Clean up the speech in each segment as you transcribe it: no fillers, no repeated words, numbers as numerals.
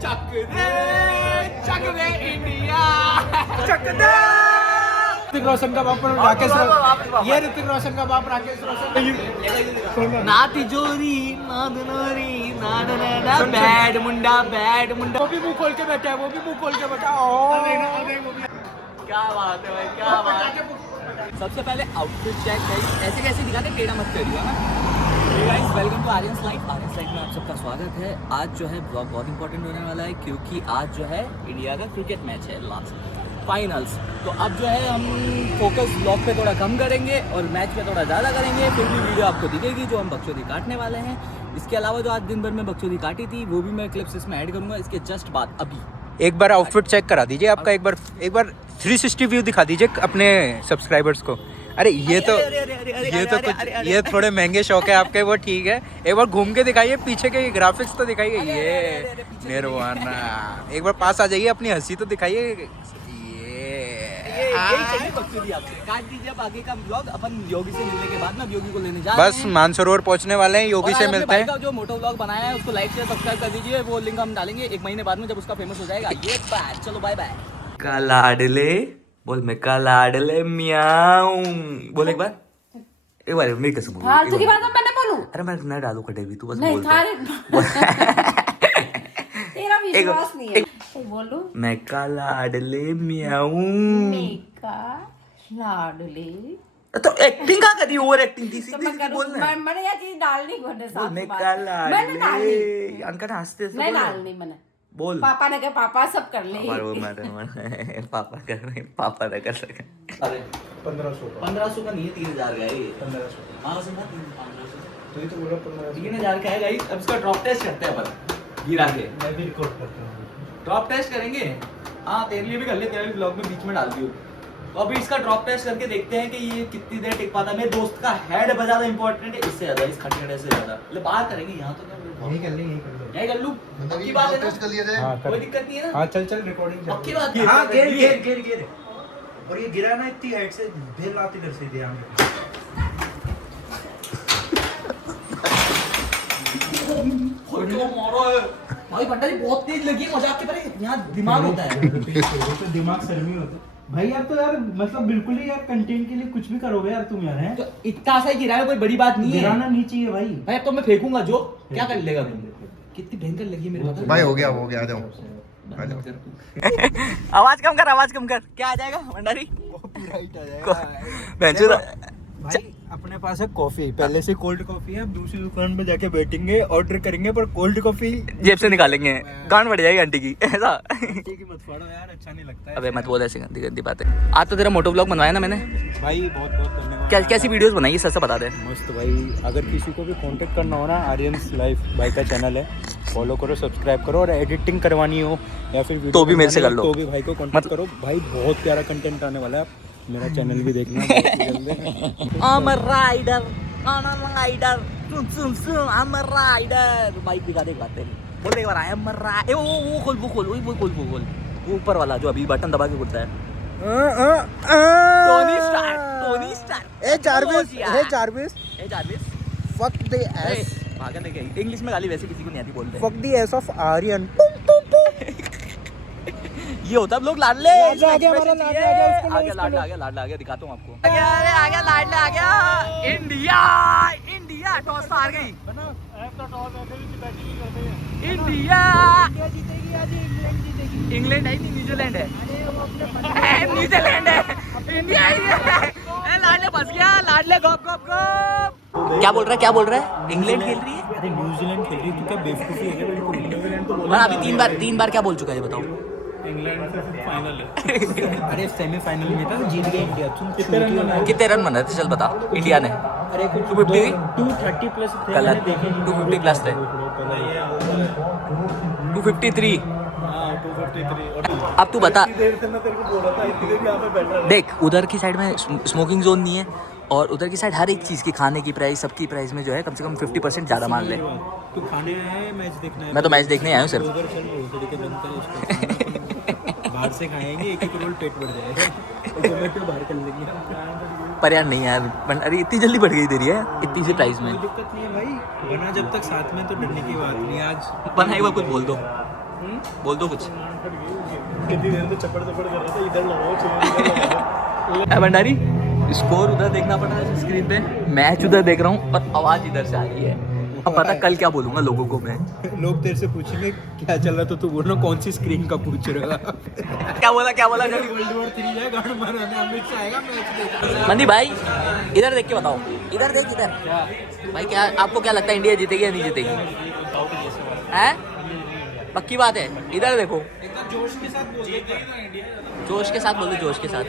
चक दे India, चक दे। ऋतिक रोशन का बाप राकेश रोशन, ये ऋतिक रोशन का बाप राकेश रोशन। ना तिजोरी ना दुनोरी ना ना ना ना बैड मुंडा वो भी मुंह खोल के बैठा है, वो भी मुंह खोल के बैठा है। क्या बात है भाई, क्या बात है। सबसे पहले आउटफिट चेक है, ऐसे कैसे दिखाते टेढ़ा मत करिए ना। Guys welcome to Aryan's life. Aryan's life में आप सबका स्वागत है। आज जो है ब्लॉग बहुत इंपॉर्टेंट होने वाला है क्योंकि आज जो है इंडिया का क्रिकेट मैच है, लास्ट फाइनल्स। तो अब जो है हम फोकस ब्लॉग पे थोड़ा कम करेंगे और मैच पे थोड़ा ज़्यादा करेंगे। फिर भी वीडियो आपको दिखेगी जो हम बकचोदी काटने वाले हैं। इसके अलावा जो आज दिन भर में बकचोदी काटी थी वो भी मैं क्लिप्स इसमें ऐड करूँगा। इसके जस्ट बाद अभी एक बार आउटफिट चेक करा दीजिए आपका, एक बार 360 व्यू दिखा दीजिए अपने सब्सक्राइबर्स को। अरे ये थोड़े महंगे शौक है आपके, वो ठीक है। एक बार घूम के दिखाइए, पीछे के ग्राफिक्स तो दिखाइए। ये निर्वाणा, एक बार पास आ जाइए, अपनी हंसी तो दिखाइए। यही चाहिए बकचोदी आपसे। काट दीजिए अब आगे का ब्लॉग। अपन योगी से मिलने के बाद ना योगी को लेने जा रहे हैं। बस मानसरोवर पहुंचने वाले हैं, योगी से मिलते हैं। जो मोटो ब्लॉग बनाया है उसको लाइक शेयर सब्सक्राइब कर दीजिए। वो लिंक हम डालेंगे 1 महीने बाद में जब उसका फेमस हो जाएगा। ये बात, चलो बाय बाय। का लाडले बोल, मैं का लाडले मियाऊ बोल। एक बार मेरी कसम बोल। फालतू की बात मैंने बोलूं? अरे मैं ना डालू कटे भी, तू बस नहीं बोल। तेरा विश्वास नहीं है। बोलूं? मैं का लाडले मियाऊ। मेका लाडले तो एक्टिंग का करी, ओवर एक्टिंग थी। तो मैं करूं, मैंने ये चीज डालनी घोड़े साथ मैं में। का मैंने डालनी लाडले अनका हंसते से नहीं बोल। डालनी मैंने बोल। पापा ने कहा पापा सब कर ले। पापा कर रहे, पापा ने कर रहे। अरे 1500 का नहीं है, 3000 का है ये। 1500 हाँ सुना, 1500 तो ये तो बोला 1500। 3000 का है गाइस। अब इसका ड्रॉप टेस्ट करते हैं अपन गिरा के। मैं भी रिकॉर्ड करता हूँ। ड्रॉप टेस्ट करेंगे। हाँ तेरे लिए भी कर ले, तेरे भी ब्लॉग में बीच में डाल दियो। तो अभी इसका ड्रॉप टेस्ट करके देखते हैं कि ये कितनी देर टिक पाता है। मेरे दोस्त का हेड ज्यादा इंपॉर्टेंट है इससे ज्यादा, इस खट्टे से ज्यादा। मतलब बात करेंगे यहाँ तो यही कर ले। यही कर लूँ। पक्की बात है ना, कोई दिक्कत नहीं है ना। हाँ चल रिकॉर्डिंग पक्की बात। हाँ गिर। और ये गिरा ना इतनी हाइट से, भेल आती इधर से ध्यान भाई भंडारी बहुत तेज लगी, मजाक के परे यहाँ दिमाग होता है। तो दिमाग शर्मी होता है भाई। यार तो यार मतलब बिल्कुल ही यार कंटेंट के लिए कुछ भी करोगे यार तुम यार। हैं तो इतना सा ही गिराया, कोई बड़ी बात नहीं है। गिराना नहीं चाहिए भाई। भाई अब तो मैं फेंकूंगा जो, क्या कर लेगा तुम? कितनी भयंकर लगी है मेरे को भाई। हो गया आ जाओ। आवाज कम कर। क्या आ जाएगा भंडारी? भाई अपने पास है कॉफी, पहले से कोल्ड कॉफी है। अब दूसरी दुकान पे जाके बैठेंगे, ऑर्डर करेंगे, पर कोल्ड कॉफी जेब से निकालेंगे, गांड बढ़ जाएगी आंटी की। ऐसा ठीक है, मत फाड़ो यार, अच्छा नहीं लगता है। अबे मत बोल ऐसी गंदी बातें। आज तो तेरा मोटो ब्लॉग बनवाया ना मैंने भाई, बहुत धन्यवाद। कैसी वीडियोस बनाई है सच से बता दे। मस्त भाई। अगर किसी को भी कांटेक्ट करना हो ना, आर्यंस लाइफ भाई का चैनल है, फॉलो करो, सब्सक्राइब करो। और एडिटिंग करवानी हो या फिर वीडियो तो भी मेरे से कर लो, तो भी भाई को कांटेक्ट करो। भाई बहुत प्यारा कंटेंट आने वाला है। मेरा चैनल भी देखना I'm a rider, I'm a rider, I'm a rider। Bike दिखा दे, एक बात तेरी बोल एक बार। I am a rider। वो खोल वो ऊपर वाला जो अभी बटन दबा के घूमता है। Tony Stark. ए जारविस fuck the ass। भागन देखे इंग्लिश में गाली वैसे किसी को नहीं आती बोलते। fuck the ass of Aryan. ये होता है लोग लाडले। आ गया लाडला आ गया, दिखाता हूँ आपको। आ गया लाडला आ गया। इंडिया टॉस तो हार गई। इंडिया इंग्लैंड है नहीं, न्यूजीलैंड है। न्यूजीलैंड है, इंडिया है। लाडले फंस गया, लाडले गप। क्या बोल रहा है? इंग्लैंड खेल रही है। अरे न्यूजीलैंड खेल रही है, तू क्या बेवकूफी है बिल्कुल। न्यूजीलैंड तो मैं अभी 3 बार क्या बोल चुका है ये बताओ। इंग्लैंड से फाइनल है। अरे सेमीफाइनल में था, जीत गया इंडिया। तुम कितने रन बना थे चल बता इंडिया ने? अरे कुछ 230 प्लस थे। गलत, 250 प्लस थे। 253। हाँ 253। अब तू बता, देर से मैं तेरे को बोल रहा था, इतनी देर यहाँ पे बैठ रहा है। देख उधर की साइड में स्मोकिंग जोन नहीं है और उधर की साइड हर एक चीज़ की, खाने की प्राइस, सबकी प्राइस में जो है कम से कम 50% ज़्यादा मान ले। तू खाने आया है, मैच देखना है? मैं तो मैच देखने आया हूँ सिर्फ। उधर चल, उधर के बनता है उसको। बाहर से खाएंगे, एक रोल पेट भर जाएगा। जोमेटो बाहर कर लेंगे। पर यार नहीं यार, अरे इतनी जल्दी बढ़ गई तेरी है इतनी सी प्राइस में। कोई दिक्कत नहीं है भाई, बना जब तक साथ में तो डरने की बात नहीं। आज बना एक बार कुछ बोल दो। बोल दो कुछ। कितनी देर में चपड़ चपड़ कर रहा था, इधर लगाओ भंडारी, स्कोर उधर देखना पड़ रहा है स्क्रीन पे, मैच उधर देख रहा हूँ और आवाज इधर से आ रही है। अब पता कल क्या बोलूंगा लोगों को मैं। लोग तेरे से पूछेंगे क्या चल रहा, तो तू बोलना कौन सी स्क्रीन का पूछ रहा। क्या बोला जल्दी। वर्ल्ड वॉर 3 है, गाड़ मारने अमित शाह आएगा मैच देखने। मंदी भाई इधर देख के बताओ, इधर देख इधर भाई, क्या आपको क्या लगता है इंडिया जीतेगी या नहीं जीतेगी? हैं? पक्की बात है, इधर देखो। जोश के साथ बोल इंडिया। जोश के साथ बोलो, जोश के साथ।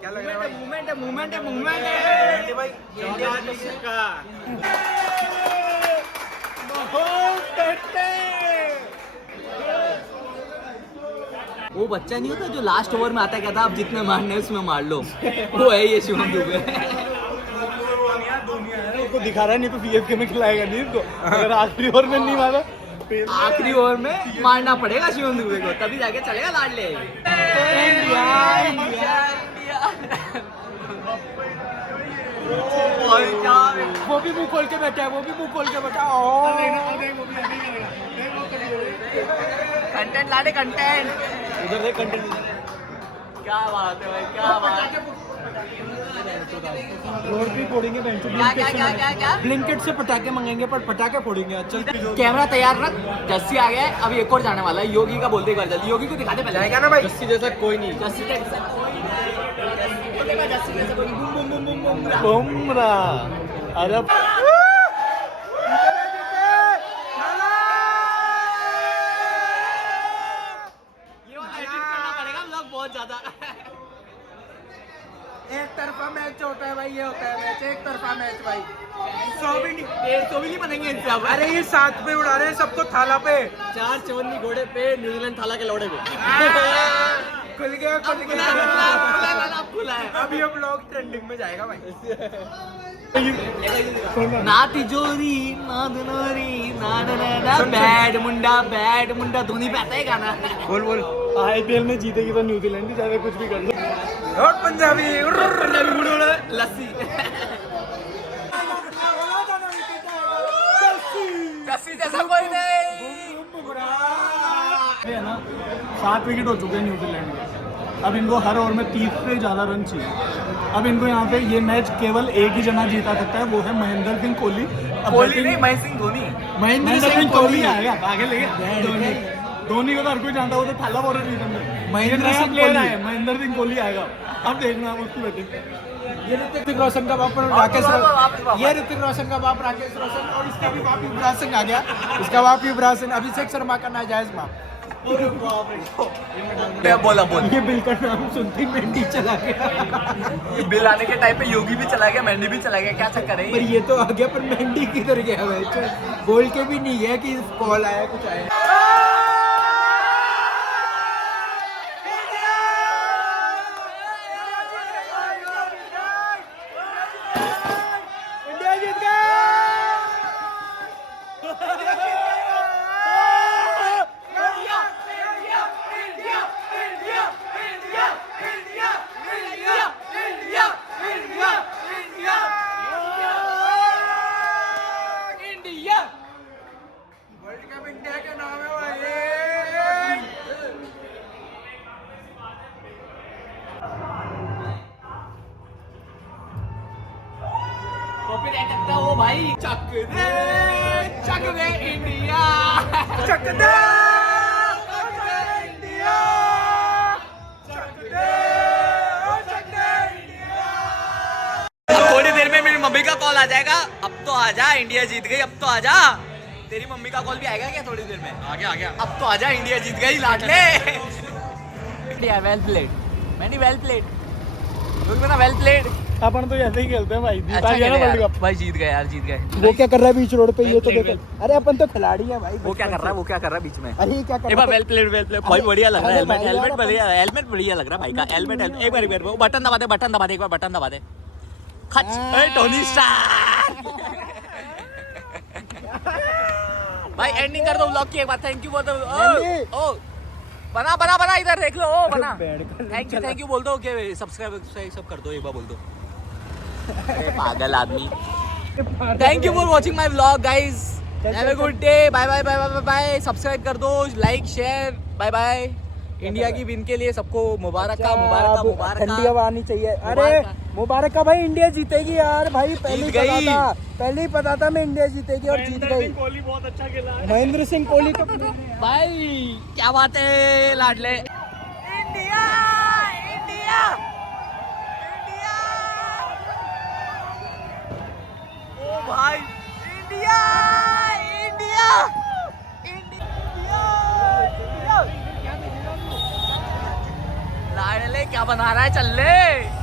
क्या लग रहा है? मूवमेंट है भाई। वो बच्चा नहीं होता जो लास्ट ओवर में आता है, कहता आप जितने मारने हैं उसमें मार लो, वो है ये शिवम दुबे। उसको दिखा रहा है, नहीं तो सीएफके में खिलाएगा नहीं इसको। अगर आखिरी ओवर में नहीं मारा, आखिरी ओवर में मारना पड़ेगा शिवम दुबे को, तभी जाके चलेगा लाडले। वो भी मुंह खोल के बैठा है, कंटेंट लाडे, कंटेंट। उधर देख कंटेंट। क्या बात है भाई, क्या बात है। रोड भी फोड़ेंगे, क्या ब्लिंकेट से पटाखे मंगाएंगे, पर पटाखे फोड़ेंगे। चल कैमरा तैयार रख, जस्सी आ गया है, अब एक और जाने वाला है। योगी का बोलते एक बार जल्दी, योगी को दिखाते पहले। जाएगा ना भाई? जस्सी जैसा कोई नहीं। जस्सी जैसा कोई नहीं। जस्सी जैसा कोई नहीं। Boom boom boom boom boom. Bumrah, अरे ये वाला एडिट करना पड़ेगा व्लॉग बहुत ज्यादा। एक तरफा मैच होता है भाई, ये होता है मैच, एक तरफा मैच भाई। 100 भी नहीं बनेंगे इनसे अब। अरे ये 7 पे उड़ा रहे हैं सबको, थाला पे। 4 54 घोड़े पे न्यूजीलैंड थाला के लौड़े पे। खुल गया अब खुला है। अभी ये ब्लॉग ट्रेंडिंग में जाएगा भाई। ना तिजोरी ना दुनोरी ना बैड मुंडा धोनी पे आता है गाना। बोल। आईपीएल में जीतेगी तो न्यूजीलैंड ही, चाहे कुछ भी कर लो। और पंजाबी लस्सी। जस्सी जैसा कोई नहीं। है ना, 7 विकेट हो चुके हैं न्यूजीलैंड के। अब इनको हर ओवर में 30 से ज़्यादा रन चाहिए। अब इनको यहाँ पे ये मैच केवल एक ही जना जीता सकता है, वो है महेंद्र सिंह कोहली। कोहली नहीं, महेंद्र सिंह धोनी। महेंद्र सिंह कोहली आएगा, आगे लेके धोनी को तो हर कोई जानता है, वो तो थाला बॉलर जीतेंगे। महेंद्र सिंह प्लेयर है, महेंद्र सिंह कोहली आएगा। अब देखना आप उसकी बैटिंग। ये ऋतिक रोशन का बाप राकेश रोशन, ये ऋतिक रोशन का बाप राकेश रोशन, और इसका भी बाप युवराज सिंह आ गया। इसका बाप युवराज सिंह, अभिषेक शर्मा का नाजायज बाप। बोला ये बिल का नाम सुनते ही मेंढी चला गया। ये बिल आने के टाइम पे योगी भी चला गया, मेंढी भी चला गया, क्या चक्कर है पर ये तो आ गया, पर मेंढी किधर गया भाई? बोल के भी नहीं गया कि कॉल आया, कुछ आया। इंडिया जीत गया। वर्ल्ड कप इंडिया के नाम है भाई। कॉपीराइट लगता है वो भाई। चक दे इंडिया, चक दे इंडिया, चक दे इंडिया। थोड़ी देर में मेरी मम्मी का कॉल आ जाएगा। अब तो आजा, इंडिया जीत गई, अब तो आजा। तेरी मम्मी का कॉल भी आएगा क्या थोड़ी देर में? आ गया। अब तो आजा, इंडिया जीत गई लाडले। वेल प्लेड, मैंने वेल प्लेड, वेल प्लेड। अपन तो ऐसे ही खेलते हैं भाई, अच्छा जीता गया ना खेले वर्ल्ड यार। कप। भाई जीत गए यार, जीत गए। वो क्या कर रहा है बीच रोड पे, ये तो Well देखो। played, अरे अपन तो खिलाड़ी है भाई। वो क्या कर रहा है बीच में? अरे ये क्या कर एक रहा बार है? वेल प्लेड भाई, बढ़िया लग रहा है। अरे भाई यार, हेलमेट बढ़िया लग रहा है भाई का। हेलमेट एक बार वो बटन दबा दे, एक बार बटन दबा दे। खच, टोनी स्टार। भाई एंडिंग कर दो व्लॉग की एक बार। थैंक यू बोल दो। ओ बना इधर देख लो। ओ बना। थैंक यू बोल दो कि सब्सक्राइब सब कर दो, एक बार बोल दो। पागल आदमी। Thank you for watching my vlog guys, have a good day, bye bye bye bye bye. Subscribe कर दो, like share, bye bye. India की विन के लिए सबको मुबारक का, मुबारक का, मुबारक ठंडी का। हवा आनी चाहिए। अरे मुबारक का भाई, इंडिया जीतेगी यार भाई, पहले ही जीत पता गई। था, पहले ही पता था मैं इंडिया जीतेगी और जीत गई। कोहली बहुत अच्छा खेला है। महेंद्र सिंह कोहली तो भाई क्या बात है लाडले। इंडिया इंडिया इंडिया, ओ भाई इंडिया इंडिया इंडिया इंडिया। लाडले क्या बना रहा है, चल ले।